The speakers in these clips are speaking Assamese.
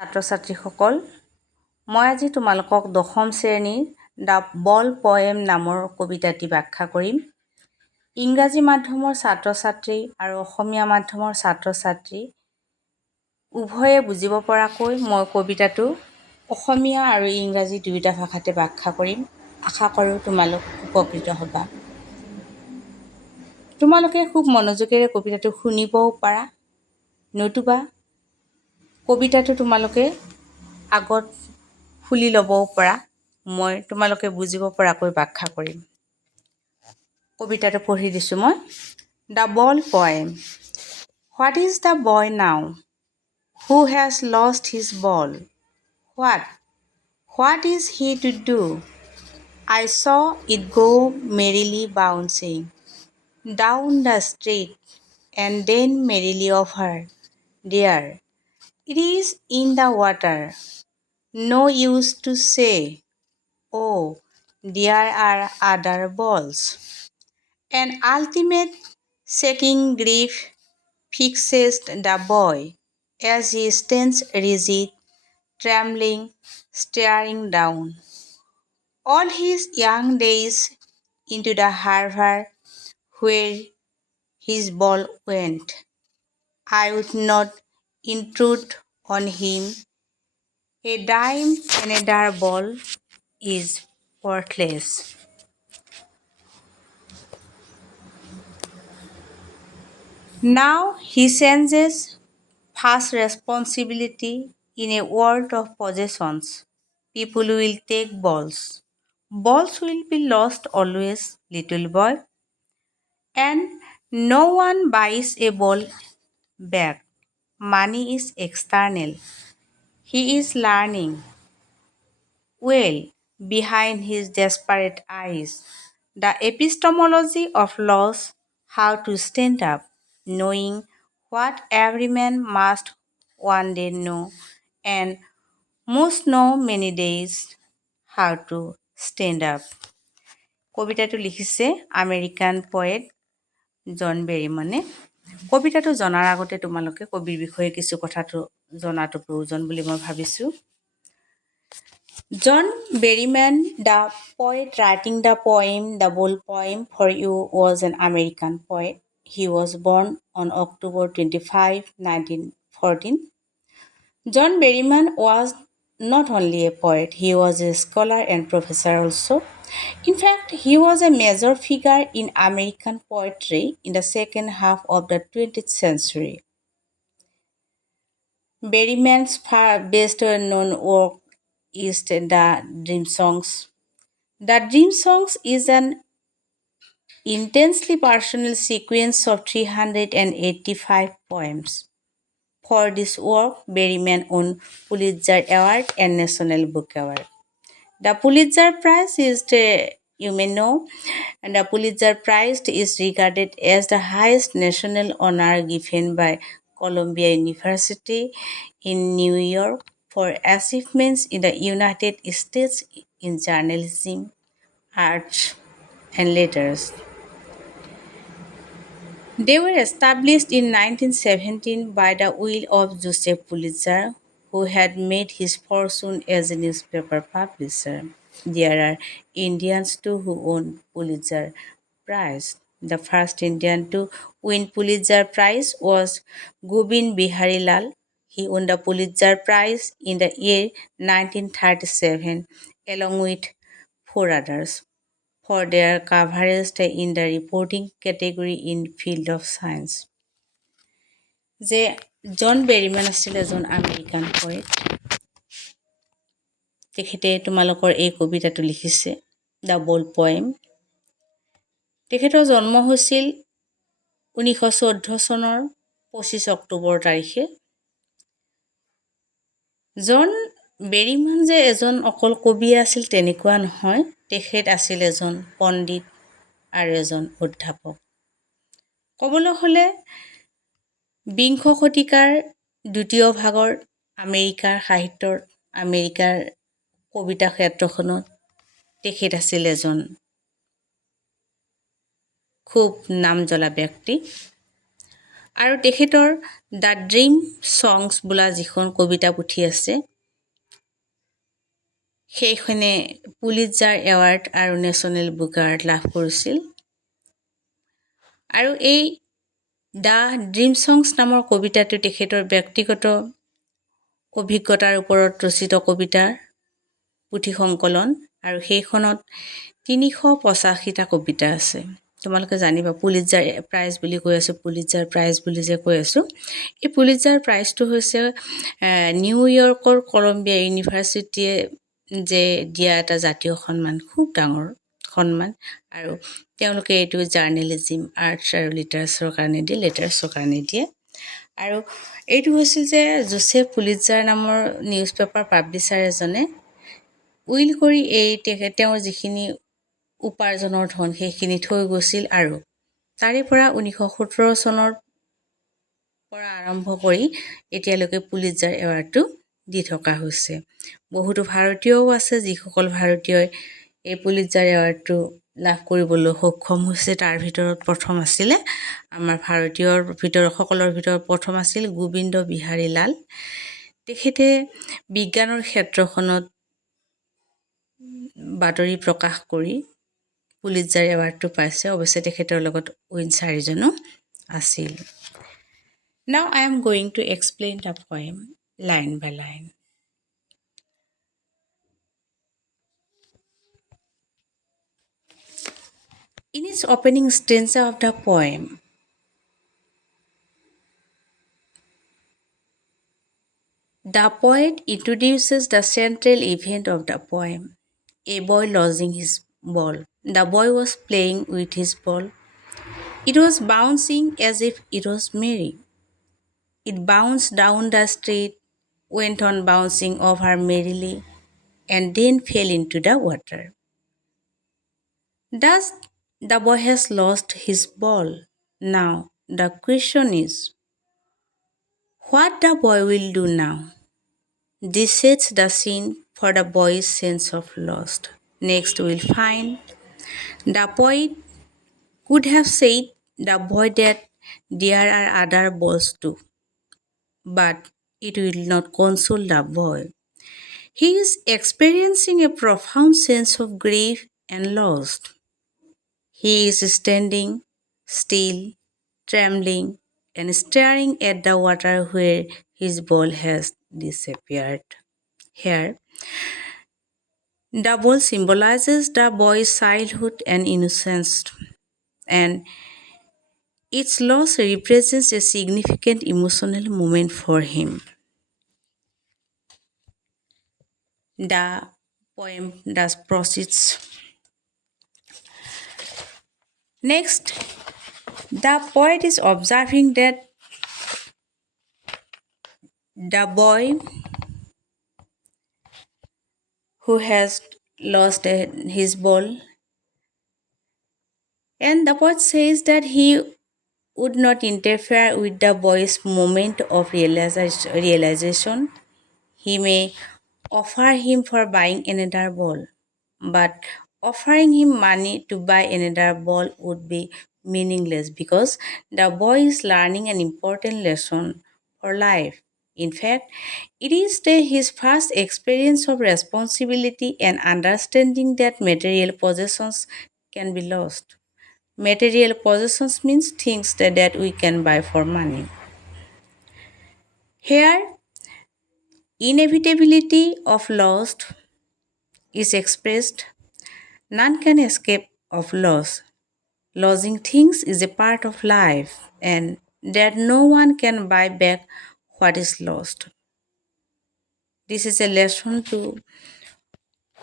ছাত্ৰ ছাত্ৰীসকল, মই আজি তোমালোকক দশম শ্ৰেণীৰ দ্য বল পয়েম নামৰ কবিতাটি ব্যাখ্যা কৰিম। ইংৰাজী মাধ্যমৰ ছাত্ৰ ছাত্ৰী আৰু অসমীয়া মাধ্যমৰ ছাত্ৰ ছাত্ৰী উভয়ে বুজিব পৰাকৈ মই কবিতাটো অসমীয়া আৰু ইংৰাজী দুয়োটা ভাষাতে ব্যাখ্যা কৰিম। আশা কৰোঁ তোমালোক উপকৃত হ'বা। তোমালোকে খুব মনোযোগেৰে কবিতাটো শুনিবও পাৰা, নতুবা কবিতাটো তোমালোকে আগত খুলি ল'বও পাৰা। মই তোমালোকে বুজিব পৰাকৈ ব্যাখ্যা কৰিম। কবিতাটো পঢ়ি দিছোঁ মই। The ball poem. What is the boy নাও who has lost his ball? What is he to do? I saw it go merrily bouncing down the street and then merrily over there. It is in the water. No use to say, oh, there are other balls. An ultimate shaking grief fixes the boy as he stands rigid, trembling, staring down. All his young days into the harbor where his ball went. I would not intrude on him. A dime another ball is worthless. Now he senses vast responsibility in a world of possessions. People will take balls. Balls will be lost always, little boy. And no one buys a ball back. Money is external. He is learning well behind his desperate eyes the epistemology of loss, how to stand up, knowing what every man must one day know, and must know many days, how to stand up. কবিতাটো লিখিছে আমেৰিকান পয়েট জন বেৰিমনে। কবিতাটো জনাৰ আগতে তোমালোকে কবিৰ বিষয়ে কিছু কথাটো জনাটো প্ৰয়োজন বুলি মই ভাবিছোঁ। John Berryman, the poet writing the poem The Ball Poem for You, was an American poet. He was born on October 25, 1914. John Berryman was not only a poet, he was a scholar and professor also. In fact, he was a major figure in American poetry in the second half of the 20th century. Berryman's best known work is the Dream Songs. The Dream Songs is an intensely personal sequence of 385 poems. For this work, Berryman won Pulitzer Award and National Book Award. The Pulitzer Prize is, you may know, and the Pulitzer Prize is regarded as the highest national honor given by Columbia University in New York for achievements in the United States in journalism, arts, and letters. They were established in 1917 by the will of Joseph Pulitzer, who had made his fortune as a newspaper publisher. There are Indians too who won Pulitzer Prize. The first Indian to win Pulitzer Prize was Gobind Bihari Lal. He won the Pulitzer Prize in the year 1937 along with 4 others for their coverage in the reporting category in field of science. যে জন বেৰিমান আছিল এজন আমেৰিকান পয়েট। তেখেতে তোমালোকৰ এই কবিতাটো লিখিছে দ্য বল পয়েম। তেখেতৰ জন্ম হৈছিল 1914 চনৰ 25 অক্টোবৰ তাৰিখে। জন বেৰিমান যে এজন অকল কবি আছিল তেনেকুৱা নহয়, তেখেত আছিল এজন পণ্ডিত আৰু এজন অধ্যাপক। ক'বলৈ হ'লে বিংশ শতিকাৰ দ্বিতীয় ভাগৰ আমেৰিকাৰ সাহিত্যৰ আমেৰিকাৰ কবিতা ক্ষেত্ৰখনত তেখেত আছিল এজন খুব নাম জ্বলা ব্যক্তি আৰু তেখেতৰ দ্য ড্ৰিম ছংছ বোলা যিখন কবিতা পুথি আছে সেইখনে পুলিটজাৰ এৱাৰ্ড আৰু নেশ্যনেল বুক এৱাৰ্ড লাভ কৰিছিল। আৰু এই দ্য ড্ৰিম ছংছ নামৰ কবিতাটো তেখেতৰ ব্যক্তিগত অভিজ্ঞতাৰ ওপৰত ৰচিত কবিতাৰ পুথি সংকলন আৰু সেইখনত ৩৮৫টা কবিতা আছে। তোমালোকে জানিবা পুলিটজাৰ প্ৰাইজ বুলি কৈ আছোঁ, পুলিটজাৰ প্ৰাইজ বুলি যে কৈ আছোঁ, এই পুলিটজাৰ প্ৰাইজটো হৈছে নিউয়ৰ্কৰ কলম্বিয়া ইউনিভাৰ্চিটিয়ে যে দিয়া এটা জাতীয় সন্মান, খুব ডাঙৰ সন্মান। আৰু তেওঁলোকে এইটো জাৰ্নেলিজিম, আৰ্টছ আৰু লিটাৰেচাৰৰ কাৰণে দিয়ে, লিটাৰেচাৰৰ কাৰণে দিয়ে। আৰু এইটো হৈছিল যে জোচেফ পুলিটজাৰ নামৰ নিউজ পেপাৰ পাব্লিচাৰ এজনে উইল কৰি তেওঁৰ যিখিনি উপাৰ্জনৰ ধন সেইখিনি থৈ গৈছিল আৰু তাৰে পৰা 1917 চনৰ পৰা আৰম্ভ কৰি এতিয়ালৈকে পুলিটজাৰ এৱাৰ্ডটো দি থকা হৈছে। বহুতো ভাৰতীয়ও আছে যিসকল ভাৰতীয়ই এই পুলিটজাৰ এৱাৰ্ডটো লাভ কৰিবলৈ সক্ষম হৈছে। তাৰ ভিতৰত প্ৰথম আছিলে আমাৰ ভাৰতীয়ৰ ভিতৰত সকলৰ ভিতৰত প্ৰথম আছিল গোবিন্দ বিহাৰী লাল। তেখেতে বিজ্ঞানৰ ক্ষেত্ৰখনত বাতৰি প্ৰকাশ কৰি পুলিটজাৰ এৱাৰ্ডটো পাইছে। অৱশ্যে তেখেতৰ লগত অইন 4জনো আছিল। Now I am going to explain the poem line by line. In its opening stanza of the poem, the poet introduces the central event of the poem, a boy losing his ball. The boy was playing with his ball. It was bouncing as if it was merry. It bounced down the street, went on bouncing over merrily, and then fell into the water. Thus, the boy has lost his ball. Now, the question is, what the boy will do now? This sets the scene for the boy's sense of lost. Next, we'll find the poet could have said the boy that there are other balls too, but it will not console the boy. He is experiencing a profound sense of grief and loss. He is standing still, trembling, and staring at the water where his ball has disappeared. Here, the ball symbolizes the boy's childhood and innocence, and its loss represents a significant emotional moment for him. The poem thus proceeds. Next, the poet is observing that the boy who has lost his ball, and the poet says that he would not interfere with the boy's moment of realization. He may offer him for buying another ball, but offering him money to buy another ball would be meaningless because the boy is learning an important lesson for life. In fact, it is his first experience of responsibility and understanding that material possessions can be lost. Material possessions means things that we can buy for money. Here, inevitability of loss is expressed. None can escape of loss. Losing things is a part of life, and that no one can buy back what is lost. This is a lesson to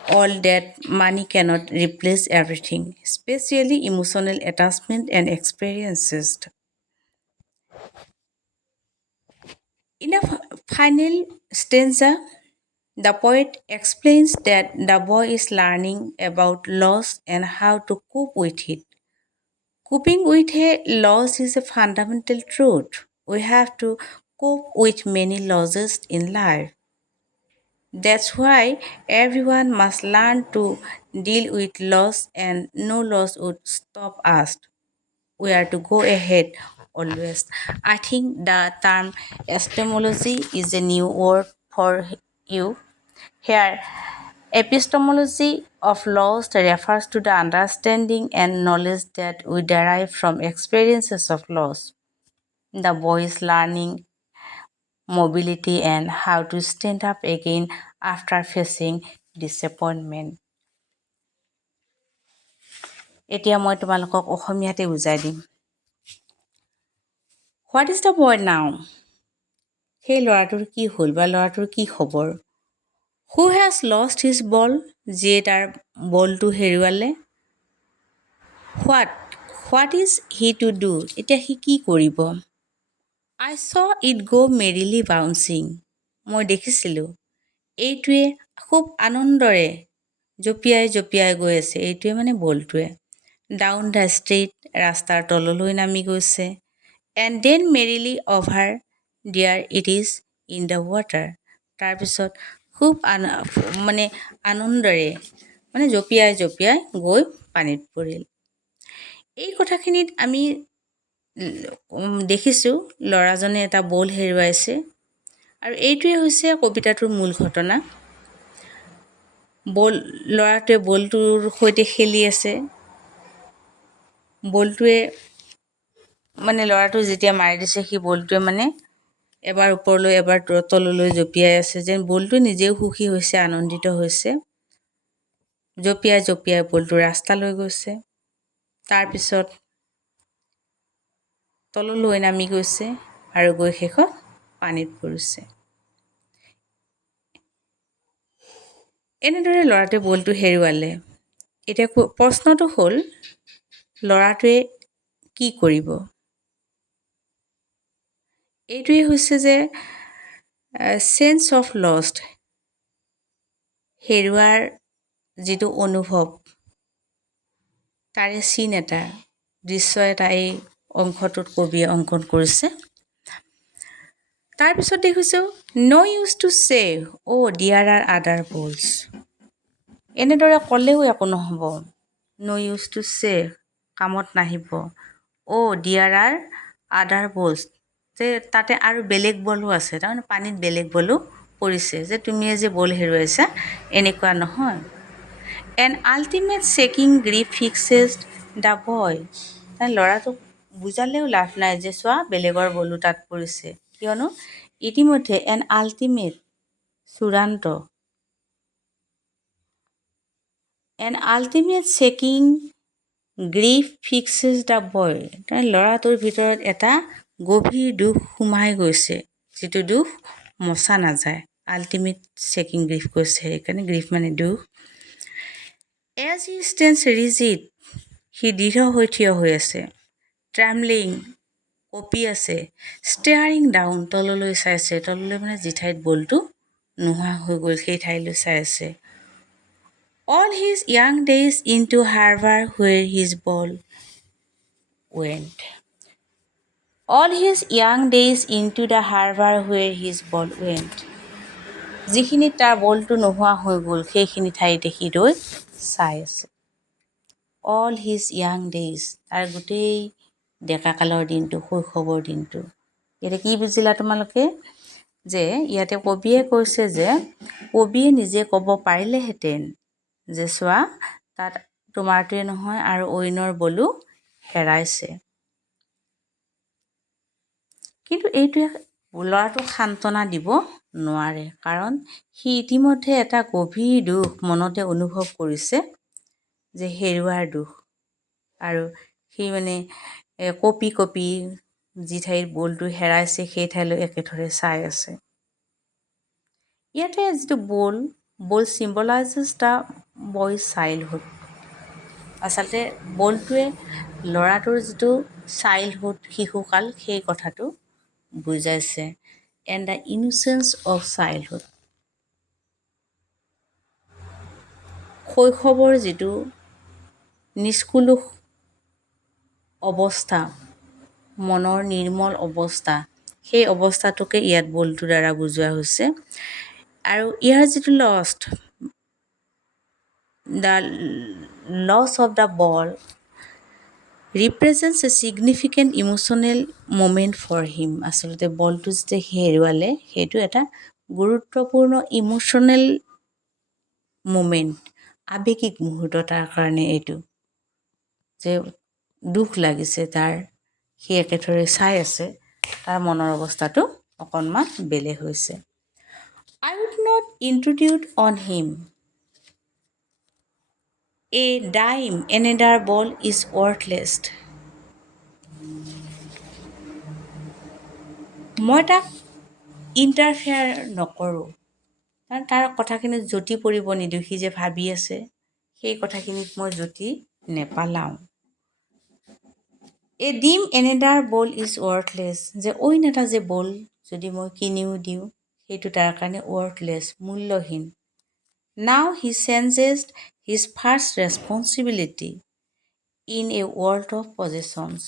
all that money cannot replace everything, especially emotional attachment and experiences. In a final stanza, the poet explains that the boy is learning about loss and how to cope with it. Coping with a loss is a fundamental truth. We have to cope with many losses in life. That's why everyone must learn to deal with loss, and no loss would stop us. We are to go ahead always. I think the term epistemology is a new word for you. Here, epistemology of laws refers to the understanding and knowledge that we derive from experiences of laws, the boy's learning, mobility, and how to stand up again after facing disappointment. এতিয়া মই তোমালোকক অসমীয়াতে বুজাই দিম। হোৱাট ইজ দ্য বয় নাও? সেই ল'ৰাটোৰ কি হ'ল বা ল'ৰাটোৰ কি খবৰ? হু হেজ লষ্ট হিজ বল? যিয়ে তাৰ বলটো হেৰুৱালে। What is he to do? এতিয়া সি কি কৰিব? আই চ ইট গ' মেৰিলি বাউন্সিং। মই দেখিছিলোঁ এইটোৱে খুব আনন্দৰে জঁপিয়াই জঁপিয়াই গৈ আছে, এইটোৱে মানে বলটোৱে। ডাউন দ্য ষ্ট্ৰীট, ৰাস্তাৰ তললৈ নামি গৈছে। And then merrily over there it is in the water. তাৰপিছত খুব আনন্দৰে জঁপিয়াই জঁপিয়াই গৈ পানীত পৰিল। এই কথাখিনিত আমি দেখিছোঁ ল'ৰাজনে এটা বল হেৰুৱাইছে আৰু এইটোৱে হৈছে কবিতাটোৰ মূল ঘটনা। ল'ৰাটোৱে বলটোৰ সৈতে খেলি আছে। বলটোৱে ল'ৰাটো যেতিয়া মাৰি দিছে সেই বলটোৱে এবাৰ ওপৰলৈ এবাৰ তললৈ জঁপিয়াই আছে, যেন বলটো নিজেও সুখী হৈছে, আনন্দিত হৈছে। জঁপিয়াই জঁপিয়াই বলটো ৰাস্তালৈ গৈছে, তাৰপিছত তললৈ নামি গৈছে আৰু গৈ শেষত পানীত পৰিছে। এনেদৰে ল'ৰাটোৱে বলটো হেৰুৱালে। এতিয়া প্ৰশ্নটো হ'ল ল'ৰাটোৱে কি কৰিব? এইটোৱে হৈছে যে চেঞ্চ অফ লষ্ট, হেৰুৱাৰ যিটো অনুভৱ, তাৰে চিন এটা, দৃশ্য এটা এই অংশটোত কবিয়ে অংকন কৰিছে। তাৰপিছত দেখিছোঁ ন' ইউজ টু চে অ' ডিয়াৰ আৰ আদাৰ বলছ। এনেদৰে ক'লেও একো নহ'ব। ন' ইউজ টু চে, কামত নাহিব। অ' ডিয়াৰ আৰ আদাৰ বলছ, যে তাতে আৰু বেলেগ বলো আছে, তাৰমানে পানীত বেলেগ বলো পৰিছে, যে তুমিয়ে যে বল হেৰুৱাইছা এনেকুৱা নহয়। An ultimate shaking grief fixes the boy. ল'ৰাটোক বুজালেও লাভ নাই যে চোৱা বেলেগৰ বলো তাত পৰিছে, কিয়নো ইতিমধ্যে এন আল্টিমেট, চূড়ান্ত, an ultimate shaking grief fixes the boy. ল'ৰাটোৰ ভিতৰত এটা গভীৰ দুখ সোমাই গৈছে, যিটো দুখ মচা নাযায়। আল্টিমেট চেকিং গ্ৰীফ কৈছে, সেইকাৰণে গ্ৰীফ মানে দুখ। এজ হি ষ্টেণ্ডছ ৰিজিড, সি দৃঢ় হৈ থিয় হৈ আছে। ট্ৰেমলিং, কঁপি আছে। ষ্টেয়াৰিং ডাউন, তললৈ চাইছে। তললৈ যি ঠাইত বলটো নোহোৱা হৈ গ'ল সেই ঠাইলৈ চাই আছে। All his young days into harbour where his ball went. All his young days into the harbour where his ball went. যিখিনিত তাৰ বলটো নোহোৱা হৈ গ'ল সেইখিনি ঠাইতে সি ৰৈ চাই আছে। অল হিজ য়াং ডেইজ, তাৰ গোটেই ডেকাকালৰ দিনটো, শৈশৱৰ দিনটো। এতিয়া কি বুজিলা তোমালোকে? যে ইয়াতে কবিয়ে কৈছে যে কবিয়ে নিজে ক'ব পাৰিলেহেঁতেন যে চোৱা তাত তোমাৰটোৱে নহয় আৰু অইনৰ বলো হেৰাইছে, কিন্তু এইটোৱে ল'ৰাটোক সান্তনা দিব নোৱাৰে, কাৰণ সি ইতিমধ্যে এটা গভীৰ দুখ মনতে অনুভৱ কৰিছে, যে হেৰুৱাৰ দুখ। আৰু সি কঁপি কঁপি যি ঠাইত বলটো হেৰাইছে সেই ঠাইলৈ একেথৰে চাই আছে। ইয়াতে যিটো বল চিম্বলাইজেছ দ্য বয়জ চাইল্ডহুড। আচলতে বলটোৱে ল'ৰাটোৰ যিটো চাইল্ডহুড, শিশুকাল, সেই কথাটো বুজাইছে। এণ্ড দ্য ইনোচেঞ্চ অফ চাইল্ডহুড, শৈশৱৰ যিটো নিষ্কুলুষ অৱস্থা, মনৰ নিৰ্মল অৱস্থা, সেই অৱস্থাটোকে ইয়াত বলটোৰ দ্বাৰা বুজোৱা হৈছে। আৰু ইয়াৰ যিটো lost, the loss of the ball represents a significant emotional moment for him. আচলতে বলটো যেতিয়া সি হেৰুৱালে সেইটো এটা গুৰুত্বপূৰ্ণ ইম'চনেল ম'মেণ্ট, আৱেগিক মুহূৰ্ত তাৰ কাৰণে এইটো, যে দুখ লাগিছে তাৰ, সি একেথৰে চাই আছে, তাৰ মনৰ অৱস্থাটো অকণমান বেলেগ হৈছে। I would not intrude on him. A dime another ball is worthless. মই তাক ইণ্টাৰফেয়াৰ নকৰোঁ, কাৰণ তাৰ কথাখিনিত জুতি পৰিব নিদিওঁ। সি যে ভাবি আছে সেই কথাখিনিত মই জুতি নেপালাওঁ। এ ডিম এনেডাৰ বল ইজ ৱৰ্থলেছ, যে অইন এটা যে বল যদি মই কিনিও দিওঁ সেইটো তাৰ কাৰণে ৱৰ্থলেছ, মূল্যহীন। Now he senses his first responsibility in a world of possessions.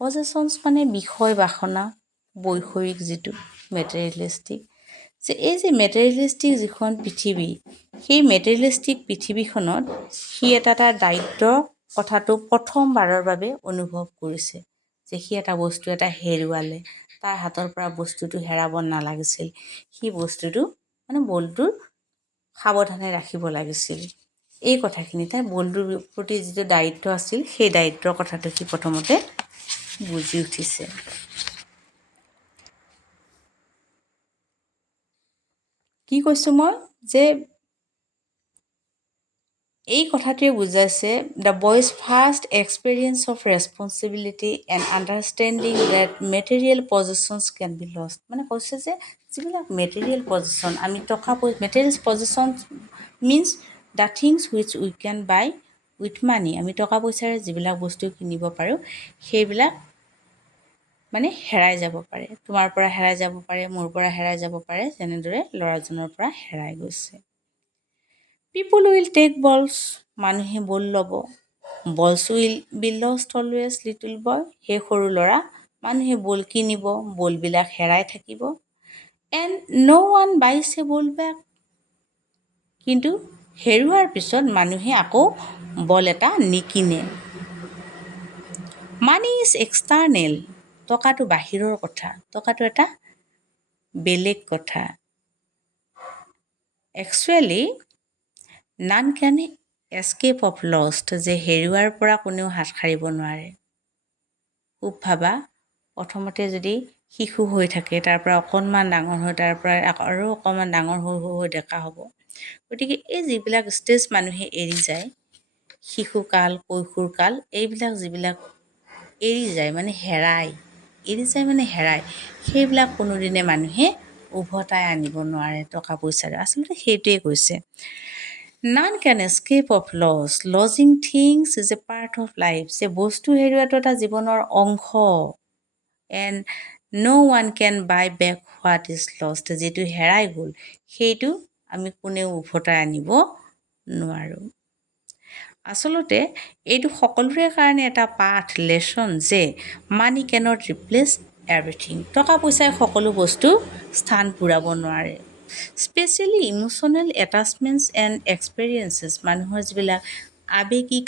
Possessions মানে বিষয় বাসনা, বৈষয়িক যিটো মেটেৰিয়েলিষ্টিক, যে এই যে মেটেৰিয়েলিষ্টিক যিখন পৃথিৱী, সেই মেটেৰিয়েলিষ্টিক পৃথিৱীখনত সি এটা তাৰ দায়িত্ব কথাটো প্ৰথমবাৰৰ বাবে অনুভৱ কৰিছে, যে সি এটা বস্তু এটা হেৰুৱালে, তাৰ হাতৰ পৰা বস্তুটো হেৰাব নালাগিছিল, সি বস্তুটো মানে বলটোৰ সাৱধানে ৰাখিব লাগিছিল। এই কথাখিনি তাই বলটোৰ প্ৰতি যিটো দায়িত্ব আছিল সেই দায়িত্বৰ কথাটো সি প্ৰথমতে বুজি উঠিছে। কি কৈছোঁ মই, যে এই কথাটোৱে বুজাইছে the boy's first experience of responsibility and understanding that material possessions can be lost. মানে কৈছে যে যিবিলাক মেটেৰিয়েল পজেশ্যন, আমি material possession means the things which we can buy with money. আমি টকা পইচাৰে যিবিলাক বস্তু কিনিব পাৰোঁ সেইবিলাক মানে হেৰাই যাব পাৰে, তোমাৰ পৰা হেৰাই যাব পাৰে, মোৰ পৰা হেৰাই যাব পাৰে, যেনেদৰে ল'ৰাজনৰ পৰা হেৰাই গৈছে। পিপুল উইল টেক বলছ, মানুহে বল ল'ব। Balls will be lost always, little boy, সেই সৰু ল'ৰা, মানুহে বল কিনিব, বলবিলাক হেৰাই থাকিব। এণ্ড ন' ওৱান বাইছ এ বল বেক, কিন্তু হেৰুৱাৰ পিছত মানুহে আকৌ বল এটা নিকিনে। মানি ইজ এক্সটাৰ্নেল, টকাটো বাহিৰৰ কথা, টকাটো এটা বেলেগ কথা। Actually none can escape of lost, যে হেৰুৱাৰ পৰা কোনেও হাত সাৰিব নোৱাৰে। খুব ভাবা, প্ৰথমতে যদি শিশু হৈ থাকে, তাৰ পৰা অকণমান ডাঙৰ হৈ, তাৰ পৰা আৰু অকণমান ডাঙৰ হৈ হৈ ডেকা হ'ব। গতিকে এই যিবিলাক ষ্টেজ মানুহে এৰি যায়, শিশুকাল, কৈশোৰকাল, এইবিলাক যিবিলাক এৰি যায় মানে হেৰাই, এৰি যায় মানে হেৰাই, সেইবিলাক কোনোদিনে মানুহে উভতাই আনিব নোৱাৰে টকা পইচাৰে। আচলতে সেইটোৱে কৈছে। None can escape of loss, losing things is a part of life, যে বস্তু হেৰুৱাটো এটা জীৱনৰ অংশ। And no' one can buy back what is lost, যিটো হেৰাই গ'ল সেইটো আমি কোনেও উভতাই আনিব নোৱাৰোঁ। আচলতে এইটো সকলোৰে কাৰণে এটা পাঠ, লেচন, যে মানি কেনট ৰিপ্লেচ এভৰিথিং, টকা পইচাই সকলো বস্তু স্থান পূৰাব নোৱাৰে। স্পেচিয়েলি ইম'চনেল এটাচমেণ্টছ এণ্ড এক্সপেৰিয়েঞ্চেছ, মানুহৰ যিবিলাক আৱেগিক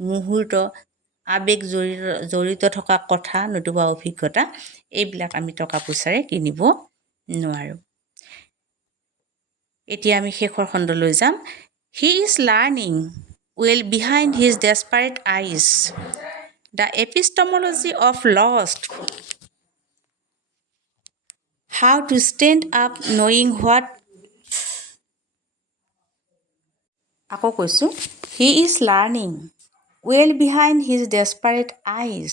মুহূৰ্ত, আৱেগ জড়িত থকা কথা নতুবা অভিজ্ঞতা, এইবিলাক আমি টকা পইচাৰে কিনিব নোৱাৰোঁ। এতিয়া আমি শেষৰ খণ্ডলৈ যাম। He is learning well behind his desperate eyes, the epistemology of lost, how to stand up knowing what. আকৌ কৈছোঁ, he is learning well behind his desperate eyes.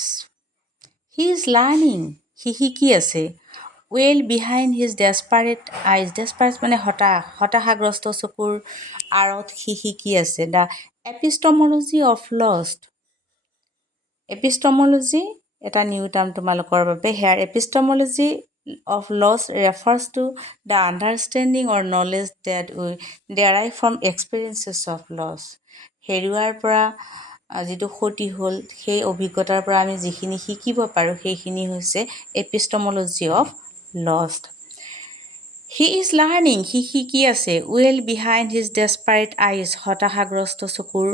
He is learning, সি শিকি আছে, well behind his desperate eyes, desperate মানে হতাশাগ্ৰস্ত চকুৰ আঁৰত সি শিকি আছে। The epistemology of lost, epistemology এটা নিউ টাৰ্ম তোমালোকৰ বাবে। Here epistemology of loss refers to the understanding or knowledge that we derive from experiences of loss, হেৰুৱাৰ পৰা যিটো ক্ষতি হ'ল সেই অভিজ্ঞতাৰ পৰা আমি যিখিনি শিকিব পাৰোঁ সেইখিনি হৈছে epistemology of lost. He is learning, সি শিকি আছে, well behind his desperate eyes, হতাশাগ্ৰস্ত চকুৰ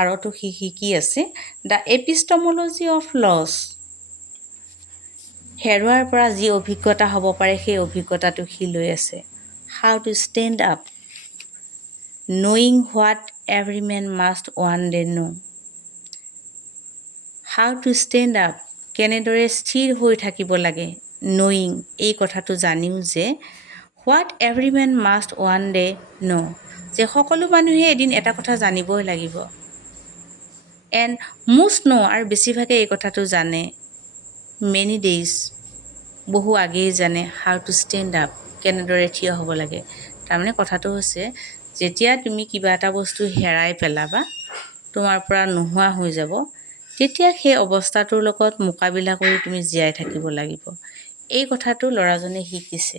আৰতো সি শিকি আছে দ্য এপিষ্টমলজি অফ লছ। হেৰুৱাৰ পৰা যি অভিজ্ঞতা হ'ব পাৰে সেই অভিজ্ঞতাটো সি লৈ আছে। How to stand up, knowing what every man must one day know. How to stand up, কেনেদৰে স্থিৰ হৈ থাকিব লাগে, নয়িং, এই কথাটো জানিও যে what every man must one day know, যে সকলো মানুহে এদিন এটা কথা জানিবই লাগিব। এণ্ড মোষ্ট নো, আৰু বেছিভাগে এই কথাটো জানে, মেনি ডেইজ, বহু আগেয়ে জানে, হাউ টু ষ্টেণ্ড আপ, কেনেদৰে থিয় হ'ব লাগে। তাৰমানে কথাটো হৈছে যেতিয়া তুমি কিবা এটা বস্তু হেৰাই পেলাবা, তোমাৰ পৰা নোহোৱা হৈ যাব, তেতিয়া সেই অৱস্থাটোৰ লগত মোকাবিলা কৰি তুমি জীয়াই থাকিব লাগিব। এই কথাটো ল'ৰাজনে শিকিছে।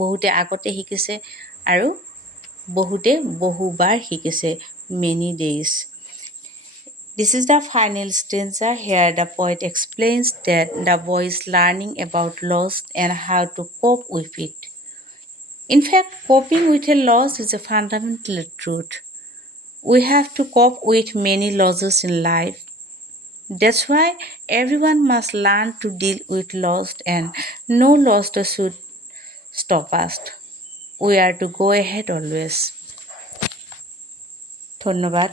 বহুতে আগতে শিকিছে আৰু বহুতে বহুবাৰ শিকিছে, many days. This is the final stanza. Here the poet explains that the boy is learning about loss and how to cope with it. In fact, coping with a loss is a fundamental truth. We have to cope with many losses in life. That's why everyone must learn to deal with loss, and no loss should stop us. We are to go ahead always. ধন্যবাদ।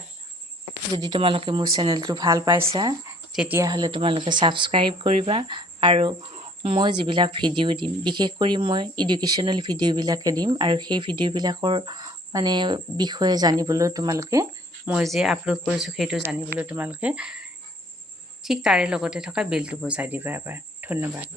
যদি তোমালোকে মোৰ চেনেলটো ভাল পাইছা তেতিয়াহ'লে তোমালোকে ছাবস্ক্ৰাইব কৰিবা, আৰু মই যিবিলাক ভিডিঅ' দিম, বিশেষ কৰি মই এডুকেশ্যনেল ভিডিঅ'বিলাকে দিম, আৰু সেই ভিডিঅ'বিলাকৰ মানে বিষয়ে জানিবলৈ তোমালোকে, মই যে আপলোড কৰিছোঁ সেইটো জানিবলৈ তোমালোকে ঠিক তাৰে লগতে থকা বেলটো বজাই দিবা এবাৰ। ধন্যবাদ।